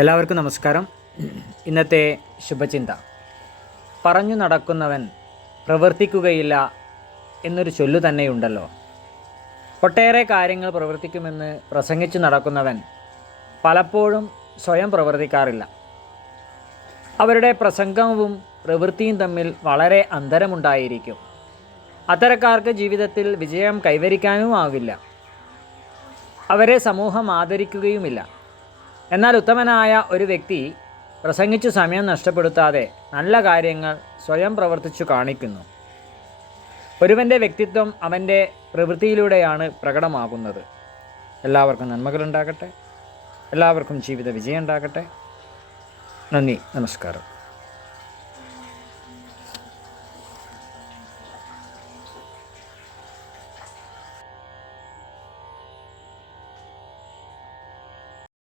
എല്ലാവർക്കും നമസ്കാരം. ഇന്നത്തെ ശുഭചിന്ത: പറഞ്ഞു നടക്കുന്നവൻ പ്രവർത്തിക്കുകയില്ല എന്നൊരു ചൊല്ലു തന്നെയുണ്ടല്ലോ. ഒട്ടേറെ കാര്യങ്ങൾ പ്രവർത്തിക്കുമെന്ന് പ്രസംഗിച്ചു നടക്കുന്നവൻ പലപ്പോഴും സ്വയം പ്രവർത്തിക്കാറില്ല. അവരുടെ പ്രസംഗവും പ്രവൃത്തിയും തമ്മിൽ വളരെ അന്തരമുണ്ടായിരിക്കും. അത്തരക്കാർക്ക് ജീവിതത്തിൽ വിജയം കൈവരിക്കാനും ആവില്ല. അവരെ സമൂഹം ആദരിക്കുകയുമില്ല. എന്നാൽ ഉത്തമനായ ഒരു വ്യക്തി പ്രസംഗിച്ചു സമയം നഷ്ടപ്പെടുത്താതെ നല്ല കാര്യങ്ങൾ സ്വയം പ്രവർത്തിച്ചു കാണിക്കുന്നു. ഒരുവൻ്റെ വ്യക്തിത്വം അവൻ്റെ പ്രവൃത്തിയിലൂടെയാണ് പ്രകടമാകുന്നത്. എല്ലാവർക്കും നന്മകളുണ്ടാകട്ടെ. എല്ലാവർക്കും ജീവിത വിജയം ഉണ്ടാകട്ടെ. നന്ദി, നമസ്കാരം.